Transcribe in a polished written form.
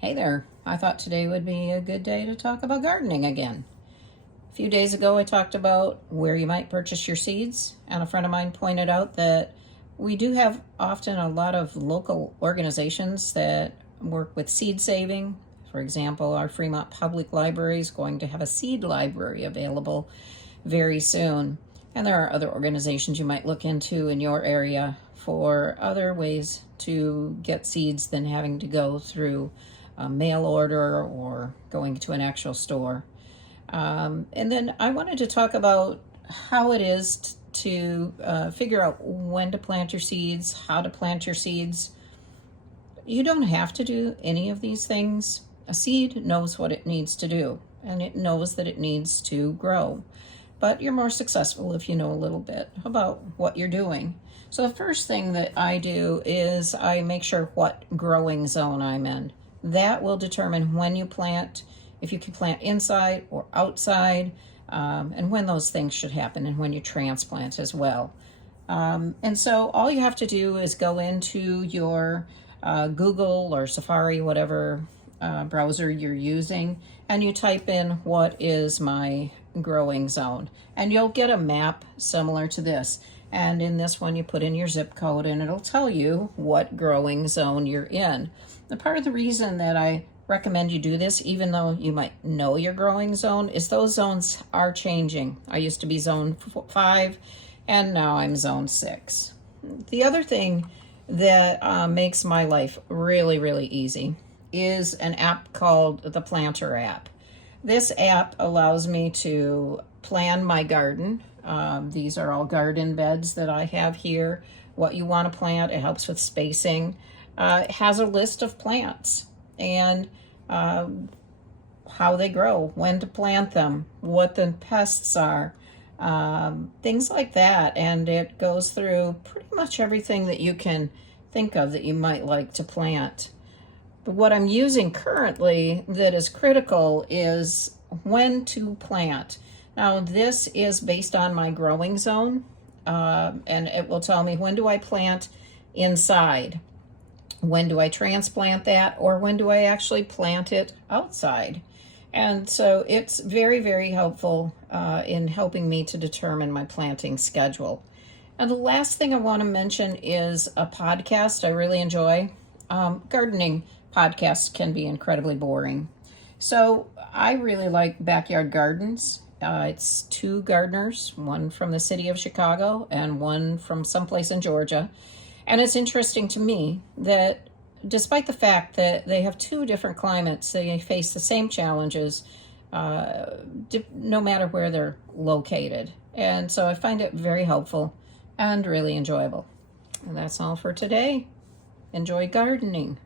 Hey there, I thought today would be a good day to talk about gardening again. A few days ago I talked about where you might purchase your seeds, and a friend of mine pointed out that we do have often a lot of local organizations that work with seed saving. For example, our Fremont Public Library is going to have a seed library available very soon. And there are other organizations you might look into in your area for other ways to get seeds than having to go through a mail order or going to an actual store. And then I wanted to talk about how it is to figure out when to plant your seeds, how to plant your seeds. You don't have to do any of these things. A seed knows what it needs to do, and it knows that it needs to grow. But you're more successful if you know a little bit about what you're doing. So the first thing that I do is I make sure what growing zone I'm in. That will determine when you plant, if you can plant inside or outside, and when those things should happen, and when you transplant as well. And so all you have to do is go into your Google or Safari, whatever browser you're using, and you type in what is my growing zone, and you'll get a map similar to this. And in this one you put in your zip code and it'll tell you what growing zone you're in. The part of the reason that I recommend you do this, even though you might know your growing zone, is those zones are changing. I used to be zone 5 and now I'm zone 6. The other thing that makes my life really, really easy is an app called the Planter app. This app allows me to plan my garden. These are all garden beds that I have here. What you want to plant, it helps with spacing. It has a list of plants and how they grow, when to plant them, what the pests are, things like that. And it goes through pretty much everything that you can think of that you might like to plant. But what I'm using currently that is critical is when to plant. Now this is based on my growing zone, and it will tell me when do I plant inside, when do I transplant that, or when do I actually plant it outside. And so it's very, very helpful in helping me to determine my planting schedule. And the last thing I want to mention is a podcast I really enjoy. Gardening podcasts can be incredibly boring. So I really like Backyard Gardens. It's two gardeners, one from the city of Chicago and one from someplace in Georgia. And it's interesting to me that despite the fact that they have two different climates, they face the same challenges no matter where they're located. And so I find it very helpful and really enjoyable. And that's all for today. Enjoy gardening.